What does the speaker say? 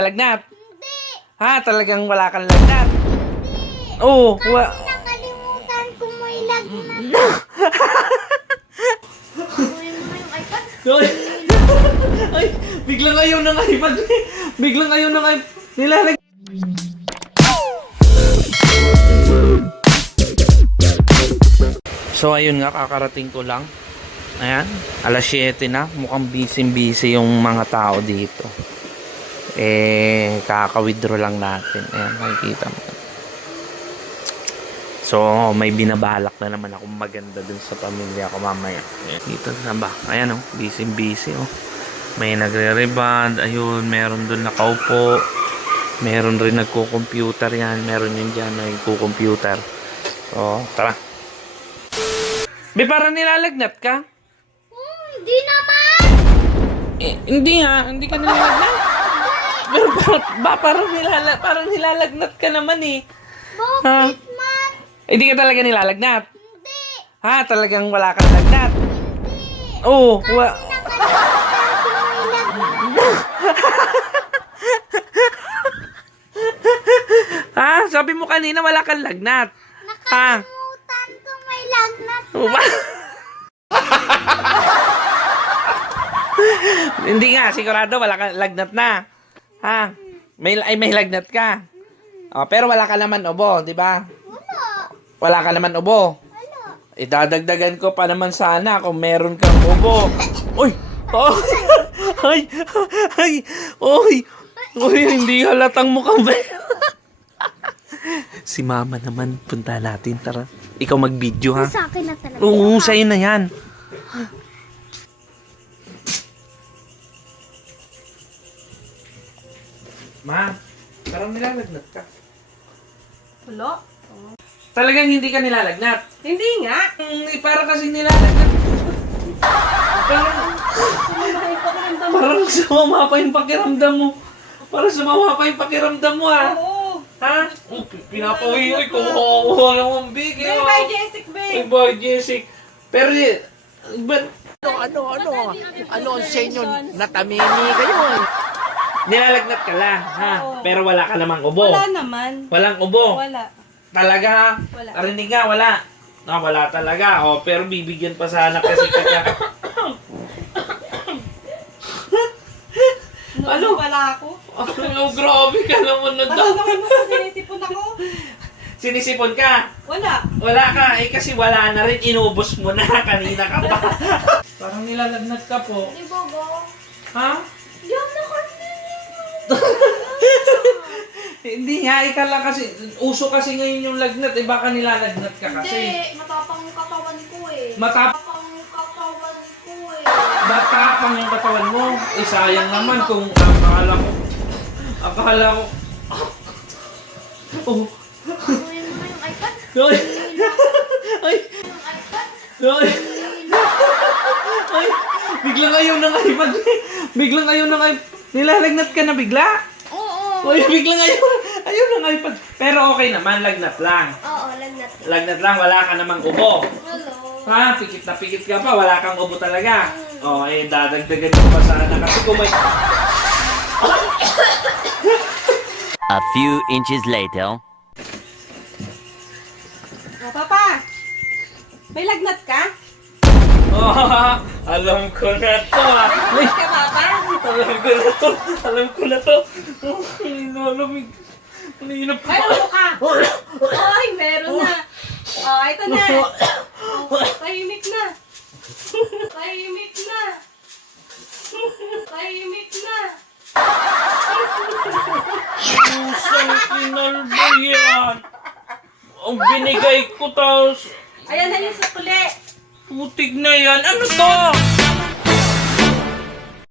Lagnat? Hindi. Ha? Talagang wala kang lagnat? Hindi. Oo. Kasi nakalimutan ko may lagnat. Kunin mo yung iPad. Ay, ay, biglang ayaw ng iPad. Biglang ayaw ng iPad. Nilalag. So ayun nga, kakarating ko lang. Ayan, alas 7 na. Mukhang busy yung mga tao dito. Kaka-withdraw lang natin. Ayan, makikita mo. So, may binabalak na naman akong maganda dun sa pamilya ko mamaya. Ayan, dito na ba? Ayan oh, busy oh. May nagre-reband. Ayun, meron dun nakaupo. Meron rin nagko-computer yan. Meron yun dyan nagko-computer. So, tara. Be, parang nilalagnat ka? Hindi naman. Hindi nga, hindi ka nilalagnat. Pero parang nilalagnat ka naman eh. Bakit man? Hindi ka talaga nilalagnat. Hindi. Ha? Talagang wala kang lagnat. Hindi. Oo. Nakalimutan ko may lagnat. Ha? Sabi mo kanina wala kang lagnat. Ha? Nakalimutan ko may lagnat. Hindi nga, sigurado wala kang lagnat na. Ha? May lagnat ka. Oh, pero wala ka naman ubo, di ba? Wala. Wala ka naman ubo. Wala. Idadagdagan ko pa naman sana kung meron kang ubo. Uy! Oh! Ay! Ay! Uy! Uy! Hindi halatang mukhang ba? Si mama naman, punta natin. Tara. Ikaw mag-video ha? Sa akin na talaga. Oo, sa'yo na yan. Ma, parang nilalagnat ka. Wala? Talagang hindi ka nilalagnat. Hindi nga. Para kasi nilalagnat. Parang sumama pa yung pakiramdam mo. Parang sumama pa yung pakiramdam mo ha. Oo. Ha? Pinapawi. Uy, kumuha naman big. Bye bye, Jessic, Ay, babe. boy, Jessic. Pero, but, Ano ang sa inyo? Natamimi kayo. nilalagnat ka lang, ha? Oo. Pero wala ka namang ubo. Wala naman. Walang ubo. Wala. Talaga, ha? Wala. Narinig nga, wala. No, wala talaga. O, pero bibigyan pa sana kasi kanya. Ano? Wala ako. Oh, grabe ka naman na Ano naman mo sa sinisipon ako? Sinisipon ka? Wala. Wala ka. Kasi wala na rin. Inubos mo na. Kanina ka pa. Parang nilalagnat ka po. Di ba ba? Ha? Yan na kasi. Hindi nga. Ika lang kasi. Uso kasi ngayon yung lagnat. Eh baka nilalagnat ka kasi. Hindi. Matapang yung katawan ko eh. Matapang yung katawan ko eh. Matapang yung katawan mo. Eh sayang naman kung akala ko. Oh. Kunin mo yung iPad. Ay. Ay. Yung iPad. Ay. Ay. Biglang ayaw ng iPad. Biglang ayaw ng iPad. Nilalagnat ka na bigla. Oo. Uy, biglang ayaw ng iPad. Pero okay naman, lagnat lang. Oo, lagnat. Lagnat lang, wala ka namang ubo. Hello. Ha, pikit na pikit ka pa, wala kang ubo talaga. O, dadagdagan ko pa sana kasi kung may... A few inches later. O, Papa. May lagnat ka? Oh, alam ko na to ah. May lagnat ka, Papa? Alam ko na to. Nalamig. Nainap ko. Ay, ano ka? Ay, meron na. O, ito na. O, tahimik na. Tahimik na. Tahimik na. Pusang kinalbo yan. Ang binigay ko tapos Ayan na yung sukli. putik na yan. Ano to?